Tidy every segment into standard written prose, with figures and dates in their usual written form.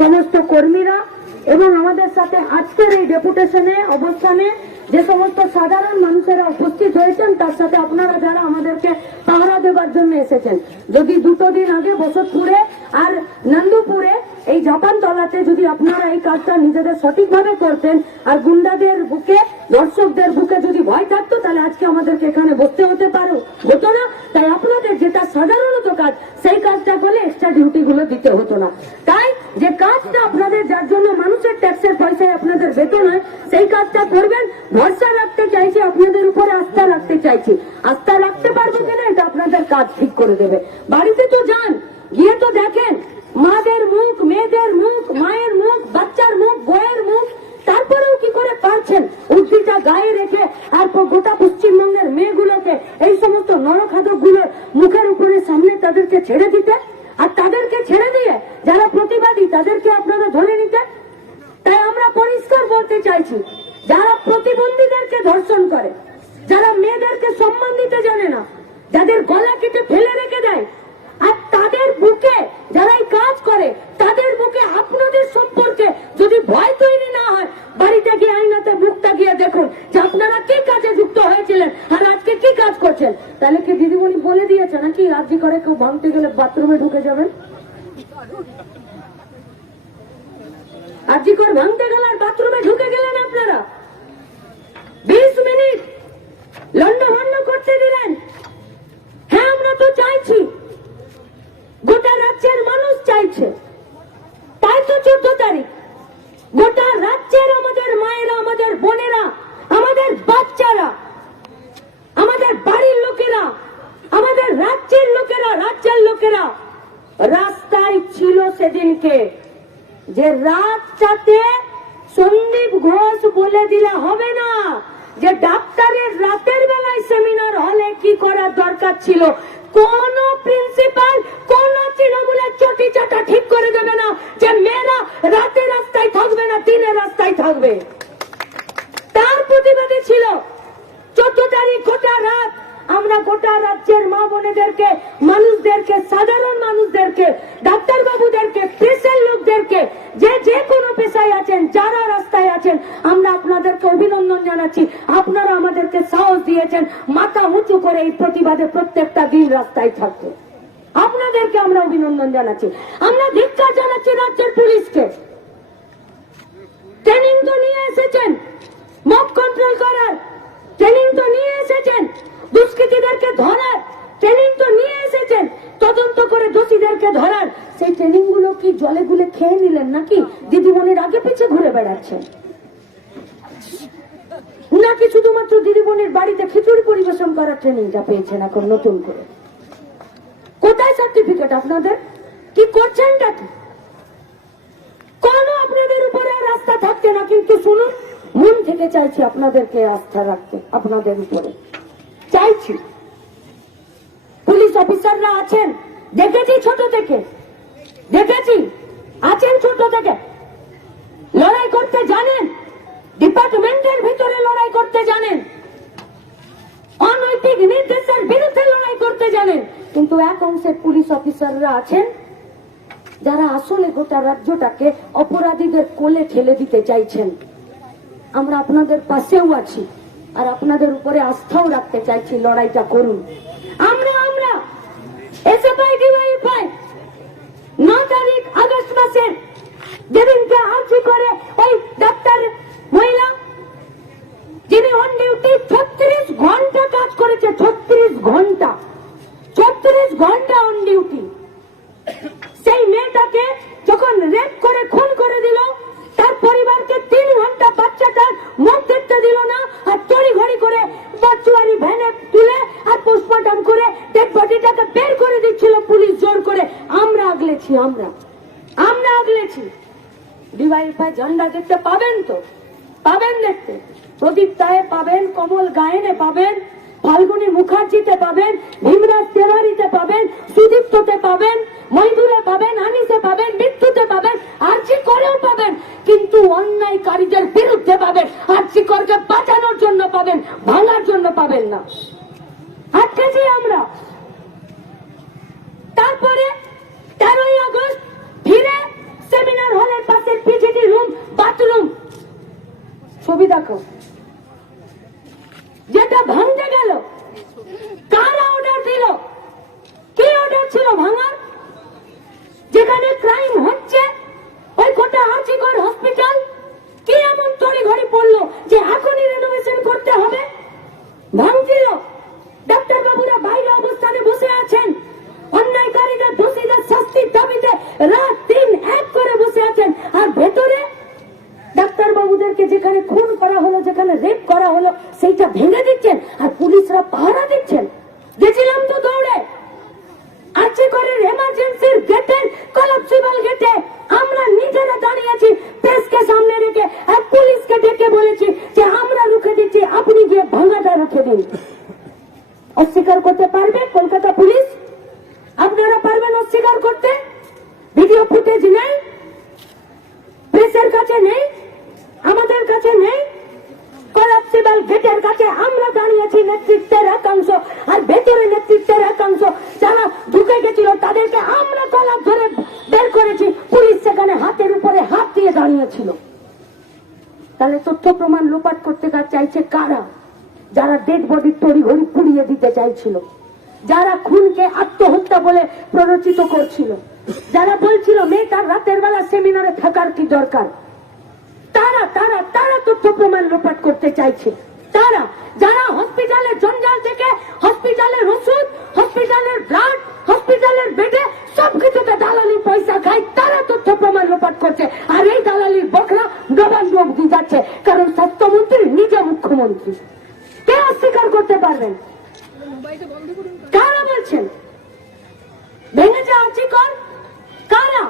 সমস্ত কর্মীরা এবং আমাদের সাথে আজকের এই ডেপুটেশনে অবস্থানে যে সমস্ত সাধারণ মানুষেরা উপস্থিত হয়েছেন, তার সাথে আপনারা যারা আমাদেরকে পাহারা দেবার জন্য এসেছেন। যদি 2 দিন আগে বসতপুরে আর নন্দুপুরে এই জাপান তলাতে যদি আপনারা এই কাজটা নিজেদের সঠিকভাবে করতেন আর গুন্ডাদের বুকে, দর্শকদের বুকে যদি ভয় থাকতো, তাহলে আজকে আমাদেরকে এখানে বসতে হতো না। তাই আপনাদের যেটা সাধারণত কাজ, সেই কাজটা করলে এক্সট্রা ডিউটি গুলো দিতে হতো না। তাই যে কাজটা আপনাদের, যার জন্য মানুষের ট্যাক্সের পয়সায় আপনাদের বেতন হয়, সেই কাজটা করবেন। ভরসা রাখতে চাইছি, আপনাদের উপরে আস্থা রাখতে চাইছি। আস্থা রাখতে পারবো কিনা এটা আপনাদের কাজ ঠিক করে দেবে। বাড়িতে তো যান, গিয়ে তো দেখেন মাদের মুখ, মেয়েদের মুখ, মায়ের মুখ, বাচ্চার মুখ, বইয়ের মুখ, তারপরেও কি করে পারছেন উর্দিটা গায়ে রেখে আর গোটা পশ্চিমবঙ্গের মেয়েগুলোকে এই সমস্ত নরখাদক গুলোর মুখের উপরে সামনে তাদেরকে ছেড়ে দিতে, আর তাদেরকে ছেড়ে দিয়ে যারা প্রতিবাদী তাদেরকে আপনারা ধরে নিতে। তাই আমরা পরিষ্কার বলতে চাইছি, যারা প্রতিবন্ধীদেরকে ধর্ষণ করে, যারা মেয়েদেরকে সম্মান দিতে জানে না, যাদের গলা কেটে ফেলে রেখে দেয়, আর তাদের বুকে যারা এই কাজ করে, তাদের বুকে আপনাদের সম্পর্কে যদি ভয় তৈরি না হয়, বাড়িতে গিয়ে আয়নাতে মুখটা গিয়ে দেখুন যে আপনারা কি কাজে যুক্ত হয়েছিলেন আর আজকে কি কাজ করছেন। তাহলে কি দিদিমণি বলে দিয়েছে নাকি রাজি করে কেউ ভাঙতে গেলে বাথরুমে ঢুকে যাবেন? আরজি করে ভাঙতে গেলে আর বাথরুমে ঢুকে গেলেন আপনারা, 20 মিনিট লন্ডভন্ড করতে দিলেন। হ্যাঁ, আমরা তো চাইছি, গোটা রাজ্যের মানুষ চাইছে। তাই তো 14 তারিখ গোটা রাজ্যের আমাদের মায়েরা, আমাদের বোনেরা, আমাদের বাচ্চারা, আমাদের বাড়ির লোকেরা, আমাদের রাজ্যের লোকেরা রাস্তায় ছিল সেদিনকে। যে রাতটাতে সন্দীপ ঘোষ বলে দিলে হবে না যে ডাক্তারের রাতের বেলায় সেমিনার হলে কি করার দরকার ছিল। কোন প্রিন্সিপাল, কোন তৃণমূলের চটি চাটা ঠিক করে দেবে না যে মেয়েরা রাতে রাস্তায় থাকবে না, দিনে রাস্তায় থাকবে। তার প্রতিবাদে ছিল 14 তারিখ গোটা রাত আমরা গোটা রাজ্যের মা বোনেদেরকে, মানুষদেরকে, সাধারণ মানুষদেরকে, ডাক্তার বাবুদেরকে, প্রেসের লোকদেরকে, যে কোনো পেশায় আছেন, যারা রাস্তায় আছেন, আমরা আপনাদেরকে অভিনন্দন জানাচ্ছি। আপনারা আমাদেরকে সাহস দিয়েছেন মাথা উঁচু করে এই প্রতিবাদে প্রত্যেকটা দিন রাস্তায় থাকতে। আপনাদেরকে আমরা অভিনন্দন জানাচ্ছি। আমরা ধিক্কার জানাচ্ছি রাজ্যের পুলিশকে। ট্রেনিং তো নিয়ে এসেছেন মব কন্ট্রোল করার, ট্রেনিং তো নিয়ে এসেছেন দুষ্কৃতীদেরকে ধরার, ট্রেনিং তো নিয়ে এসেছেন তদন্ত করে দোষীদেরকে ধরার। সেই ট্রেনিং গুলো কি জলে গুলে খেয়ে নিলেন নাকি দিদিমণির আগে পিছে ঘুরে বেড়াচ্ছেন? নাকি শুধুমাত্র দিদিমণির বাড়িতে খিচুড়ি পরিবেশন করার ট্রেনিংটা পেয়েছেন এখন নতুন করে? কোথায় সার্টিফিকেট আপনাদের? কি করছেনটা কি? কোন আপনাদের উপরে রাস্তা থাকছে না, কিন্তু শুনুন, মন থেকে চাইছি আপনাদেরকে আস্থা রাখতে, আপনাদের উপরে চাইছি। পুলিশ অফিসাররা আছেন, দেখেছি ছোট থেকে, দেখেছি আছেন ছোট থেকে, লড়াই করতে জানেন, ডিপার্টমেন্টের ভিতরে লড়াই করতে জানেন, অনৈতিক নির্দেশের বিরুদ্ধে লড়াই করতে জানেন। কিন্তু এক অংশের পুলিশ অফিসাররা আছেন যারা আসলে গোটা রাজ্যটাকে অপরাধীদের কোলে ঠেলে দিতে চাইছেন। আমরা আপনাদের পাশেও আছি আর আপনাদের উপরে আস্থাও রাখতে চাইছি, লড়াইটা করুন। আমরা এসএফআই ডিওয়াইএফআই 9 তারিখ আগস্ট মাসের যেদিনকে আর্জি করে ওই ডাক্তার মহিলা যিনি অন ডিউটি 36 ঘন্টা কাজ করেছে, 36 ঘন্টা অন ডিউটি, সেই মেয়েটাকে যখন রেপ করে খুন করে দিল, তার পরিবারকে 3 ঘন্টা বাচ্চাটার মুখ দেখতে দিল না, আর তড়িঘড়ি করে বাচ্চুয়ারি ভ্যানে তুলে আর পোস্টমর্টম করে ডেড বডিটাকে বের করে দিচ্ছিল পুলিশ জোর করে। আমরা আগলেছি, আমরা আগলেছি। ডিওয়াইএফআই ঝান্ডা দেখতে পাবেন তো? পাবেন দেখতে। প্রদীপ দায়ে পাবেন, কমল গায়েনে পাবেন, ফাল্গুনী মুখার্জিতে পাবেন, ভীমরাজ তেওয়ারিতে পাবেন, সুদীপ্ততে পাবেন, মহিদুলে পাবেন, আনিসে পাবেন, মৃত্যুতে পাবেন, আরজি করেও পাবেন, কিন্তু অন্যায়কারীদের বিরুদ্ধে পাবেন। আরজি করকে বাঁচানোর জন্য পাবেন, ভাঙার জন্য পাবেন না। আটকেছি আমরা। তারপরে 13ই আগস্ট ফিরে সেমিনার হল দেখো, যেটা ভাঙতে গেল কারা অর্ডার দিল? কি অর্ডার ছিল ভাঙার? যেখানে ক্রাইম হচ্ছে ওই গোটা আজিগর হসপিটাল কি এমন তড়িঘড়ি পড়লো যে এখনই রেনোভেশন করতে হবে? ভাঙছিল। ডাক্তার বাবুরা বাইরে অবস্থানে বসে আছেন, অন্যায়কারীদের দোষীদের শাস্তির দাবিতে রাত দিন এক করে বসে আছেন, আর ভেতরে ডাক্তার বাবুদেরকে যেখানে খুন করা হলো, যেখানে রেপ করা হলো, সেইটা ভেঙে দিচ্ছেন আর পুলিশরা পাহারা দিচ্ছেন। গেছিলাম তো দৌড়ে, আছে করে এমার্জেন্সির গেটের কলাপসিবল গেটে আমরা নিজেরা দাঁড়িয়েছি প্রেসকে সামনে রেখে, আর পুলিশকে ডেকে বলেছি যে আমরা রুখে দিচ্ছি, আপনি গিয়ে ভাঙাটা রুখে দিন। অস্বীকার করতে পারবে কলকাতা পুলিশ? আপনারা পারবেন অস্বীকার করতে? ভিডিও ফুটেজ নেই, প্রেসের কাছে নেই, আমাদের কাছে নেই। কলাপসিবল গেটের কাছে আমরা দাঁড়িয়েছি নেতৃত্বের একাংশ, আর ভেতরে নেতৃত্বের একাংশ যারা ঢুকে গেছিল তাদেরকে আমরা কলাপ ধরে বের করেছি। পুলিশ সেখানে হাতের উপরে হাত দিয়ে দাঁড়িয়েছিল। তাহলে তথ্য প্রমাণ লোপাট করতে চাইছে কারা? যারা ডেড বডির তড়িঘড়ি পুড়িয়ে দিতে চাইছিল, যারা খুনকে আত্মহত্যা বলে প্ররোচিত করছিল, যারা বলছিল মেয়েটার রাতের বেলা সেমিনারে থাকার কি দরকার, তারা তারা তারা তথ্য প্রমাণ লোপাট করতে চাইছে। তারা যারা হসপিটালের জঞ্জাল থেকে হসপিটালের ওষুধ, হসপিটালের ব্লাড, হসপিটালের বেডে সবকিছুতে দালালি পয়সা খায়, তারা তথ্য প্রমাণ লোপাট করছে। আর এই দালালির বকরা নবান্ন অব্দি যাচ্ছে, কারণ স্বাস্থ্যমন্ত্রী নিজে মুখ্যমন্ত্রী। কে অস্বীকার করতে পারবেন? কারা বলছেন ভেঙেছে আর্জি কর? কারা?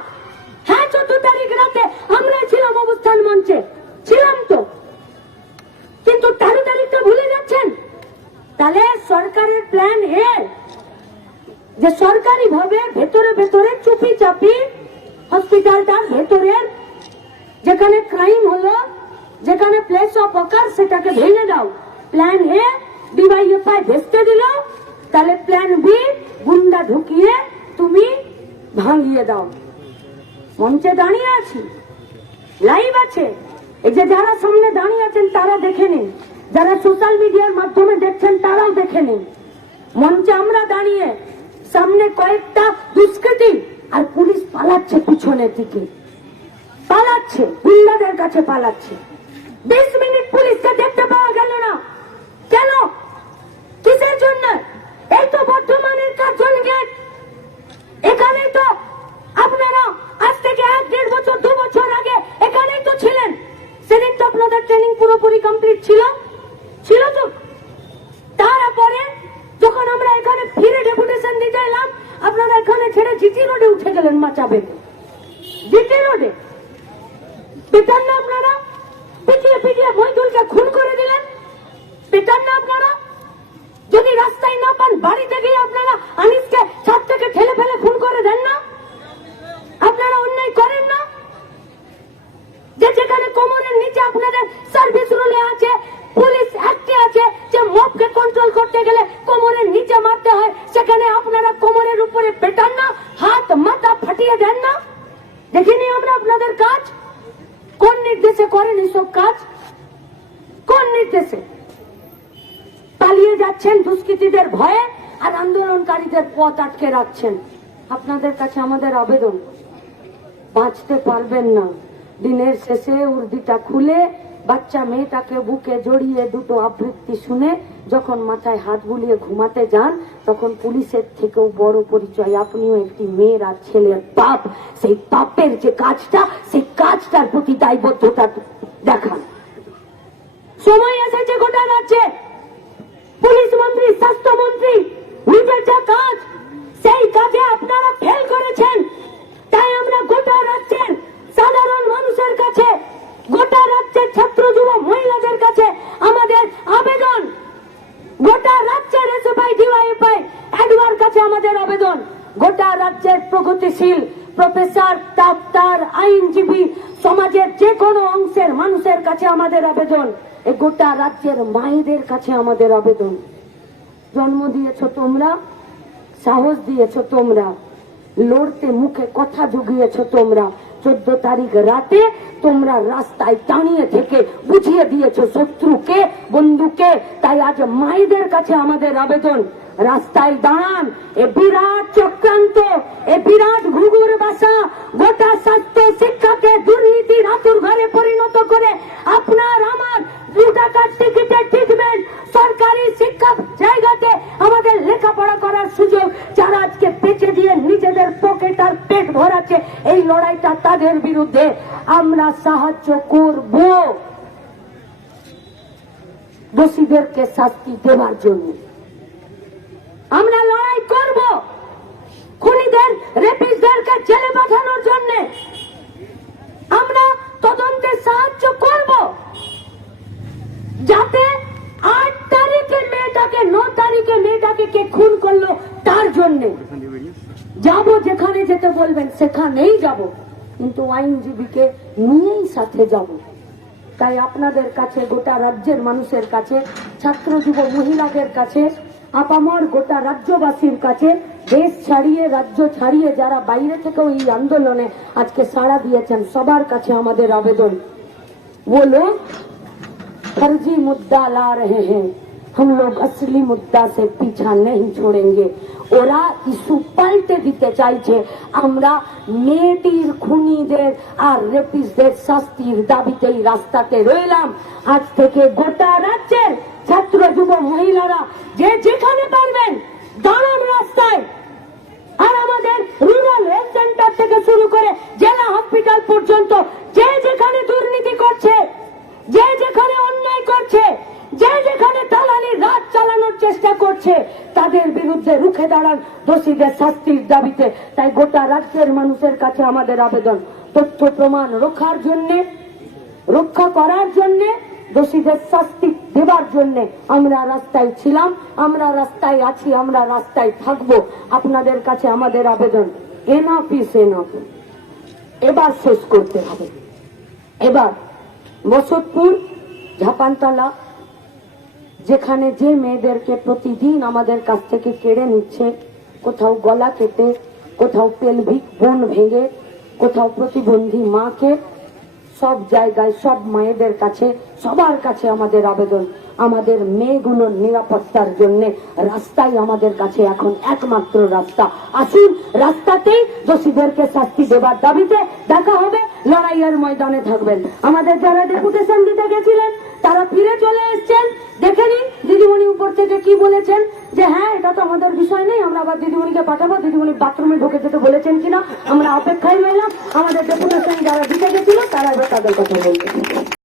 হ্যাঁ, 14 তারিখ রাতে আমরা ছিলাম অবস্থান মঞ্চে, ছিলাম তো, কিন্তু 13 তারিখটা ভুলে যাচ্ছেন। তাহলে সরকারের প্ল্যান এ যে সরকারি ভাবে ভেতরে ভেতরে চুপি চাপি হসপিটালটার ভেতরের যেখানে ক্রাইম হলো, যেখানে প্লেস অফ অকার, সেটাকে ভেঙে দাও। প্ল্যান এ ডিওয়াইএফআই ভেস্তে দিল, তাহলে প্ল্যান বি গুন্ডা ঢুকিয়ে তুমি ভাঙিয়ে দাও। মঞ্চে দাঁড়িয়ে আছি, লাইভ আছে, এই যে যারা সামনে দাঁড়িয়ে আছেন তারা দেখে নিন, যারা সোশ্যাল মিডিয়ার মাধ্যমে দেখছেন তারাও দেখে নিন। মঞ্চে আমরা দাঁড়িয়ে, সামনে কয়েকটা দুষ্কৃতী, আর পুলিশ পালাচ্ছে পিছনের দিকে, পালাচ্ছে, গুন্ডাদের কাছে পালাচ্ছে। 20 মিনিট পুলিশকে দেখতে পাওয়া গেল না কেন? কিসের জন্য? এই তো বর্ধমানের কার্জন গেট, এখানেই তো আপনারা আজ থেকে 1-1.5 বছর 2 বছর আগে এখানেই তো ছিলেন। সেদিন তো আপনাদের ট্রেনিং পুরোপুরি কমপ্লিট ছিল তো। তারপরে যখন আমরা এখানে ফিরে ডেপুটেশন দিতে এলাম, আপনারা এখানে ছেড়ে জিটি রোডে উঠে গেলেন মাচাবে। জিটি রোডে পেটান না আপনারা? পিটিয়ে পিটিয়ে মইদুলকে খুন করে দিলেন। পেটান না আপনারা? যদি রাস্তায় না পান, বাড়িতে গিয়ে আপনারা আনিসকে ছাদ থেকে ঠেলে ফেলে খুন করে দেন না? আপনারা অন্যায় করেন না? যে যেখানে কোমরের নিচে আপনাদের সার্ভিস রুলে আছে, পুলিশ অ্যাক্টে আছে যে মবকে কন্ট্রোল করতে গেলে কোমরের নিচে মারতে হয়, সেখানে আপনারা কোমরের উপরে পেটান না, হাত মাথা ফাটিয়ে দেন না? দেখিনি আমরা আপনাদের কাজ? কোন নির্দেশে করেন এসব কাজ? কোন নির্দেশে? পালিয়ে যাচ্ছেন দুষ্কৃতীদের ভয়ে, আর আন্দোলনকারীদের পথ আটকে রাখছেন। আপনাদের কাছে আমাদের আবেদন, বাঁচতে পারবেন না, দিনের শেষে উর্দিটা খুলে বাচ্চা মেয়েটাকে বুকে জড়িয়ে দুটো আবৃত্তি শুনে যখন মাথায় হাত বুলিয়ে ঘুমাতে যান, তখন পুলিশের থেকেও বড় পরিচয় আপনিও একটি মেয়ের আর ছেলের পাপ। সেই পাপের যে কাজটা, সেই কাজটার প্রতি দায়বদ্ধতা দেখান। সময় এসেছে গোটা রাজ্যে পুলিশ মন্ত্রী, স্বাস্থ্যমন্ত্রী নিজের যা কাজ, সেই কাজে আপনারা ফেল করেছেন। তাই আমরা গোটা রাজ্যের সাধারণ মানুষের কাছে, গোটা রাজ্যের ছাত্র যুব মহিলাদের কাছে আমাদের আবেদন, গোটা রাজ্যের এসএফআই ডিওয়াইএফআই এডওয়ার কাছে আমাদের আবেদন, গোটা রাজ্যের প্রগতিশীল প্রফেসর, ডাক্তার, আইনজীবী, সমাজের যে কোনো অংশের মানুষের কাছে আমাদের আবেদন, এই গোটা রাজ্যের মায়েদের কাছে আমাদের আবেদন। জন্ম দিয়েছ তোমরা, সাহস দিয়েছ তোমরা, লড়তে মুখে কথা জুগিয়েছ তোমরা, 14 তারিখ রাতে তোমরা রাস্তায় দাঁড়িয়ে থেকে বুঝিয়ে দিয়েছো শত্রুকে বন্ধুকে। তাই আজ মায়েদের কাছে আমাদের আবেদন, রাস্তায় দাঁড়ান। এ বিরাট চক্রান্ত, এ বিরাট ঘুঘুর বাসা গোটা স্বাস্থ্য শিক্ষাকে দুর্নীতির আতুর ঘরে পরিণত করে আপনার আমার 2 টাকার টিকিটে ট্রিটমেন্ট, সরকারি শিক্ষা জায়গাতে আমাদের লেখাপড়া করার সুযোগ, যারা আজকে বেঁচে দিয়ে নিজেদের পকেট আর পেট ভরাচ্ছে, এই লড়াইটা তাদের বিরুদ্ধে আমরা সাহায্য করব দোষীদেরকে শাস্তি দেওয়ার জন্য। আমরা লড়াই করব খুনিদের রেপিস্টদেরকে জেলে পাঠানোর জন্য। আমরা তদন্তে সাহায্য করব যাতে 8 তারিখে মেয়েটাকে 9 তারিখে মেয়েটাকে কে খুন করলো তার জন্য যাব। যেখানে যেতে বলবেন সেখানেই যাব, কিন্তু আইনজীবীকে নিয়েই সাথে যাব। তাই আপনাদের কাছে, গোটা রাজ্যের মানুষের কাছে, ছাত্র যুব মহিলাদের কাছে, আপামর গোটা রাজ্যবাসীর কাছে, দেশ ছাড়িয়ে রাজ্য ছাড়িয়ে যারা বাইরে থেকেও এই আন্দোলনে আজকে সাড়া দিয়েছেন, সবার কাছে আমাদের আবেদন, वो लोग फर्जी मुद्दा ला रहे हैं, हम लोग असली मुद्दा से पीछा नहीं छोड़ेंगे। ওরা ইস্যু পাল্টে দিতে চাইছে। আমরা মেয়েটির খুনিদের আর রেপিস্টদের শাস্তির দাবিতেই রাস্তাতে রইলাম। আজ থেকে গোটা রাজ্যের ছাত্র যুব মহিলারা যে যেখানে পারবেন দাঁড়ান রাস্তায়। আর আমাদের রুরাল হেলথ সেন্টার থেকে শুরু করে জেলা হসপিটাল পর্যন্ত যে যেখানে দুর্নীতি করছে, যে যেখানে অন্যায় করছে, যে যেখানে দালালি রাত চালানোর চেষ্টা করছে, তাদের বিরুদ্ধে রুখে দাঁড়ান দোষীদের শাস্তির দাবিতে। তাই গোটা রাজ্যের মানুষের কাছে আমাদের আবেদন, তথ্য প্রমাণ রক্ষার জন্য, রক্ষা করার জন্য, দোষীদের শাস্তি দেবার জন্য আমরা রাস্তায় ছিলাম, আমরা রাস্তায় আছি, আমরা রাস্তায় থাকবো। আপনাদের কাছে আমাদের আবেদন, এনাফ ইজ এনাফ, এবার শেষ করতে হবে। এবার বসতপুর, ঝাপানতলা, যেখানে যে মেয়েদেরকে প্রতিদিন আমাদের কাছ থেকে কেড়ে নিচ্ছে, কোথাও গলা কেটে, কোথাও পেলভিক বোন ভেঙে, কোথাও প্রতিবন্ধী মাকে, সব জায়গায় সব মায়েদের কাছে, সবার কাছে আমাদের আবেদন, আমাদের মেয়েগুলোর নিরাপত্তার জন্য রাস্তাই আমাদের কাছে এখন একমাত্র রাস্তা। আসুন রাস্তাতেই দোষীদেরকে শাস্তি দেবার দাবিতে দেখা হবে, লড়াইয়ের ময়দানে থাকবেন। আমাদের যারা ডেপুটেশন দিতে গেছিলেন তারা ফিরে চলে এসছেন। দেখে নিন দিদিমণি উপর থেকে কি বলেছেন, যে হ্যাঁ এটা তো আমাদের বিষয় নেই, আমরা আবার দিদিমণিকে পাঠাবো, দিদিমণি বাথরুমে ঢুকে যেতে বলেছেন কিনা আমরা অপেক্ষায় রইলাম। আমাদের ডেপুটেশন যারা দিতে গেছিল তারা এবার তাদের কথা বলতে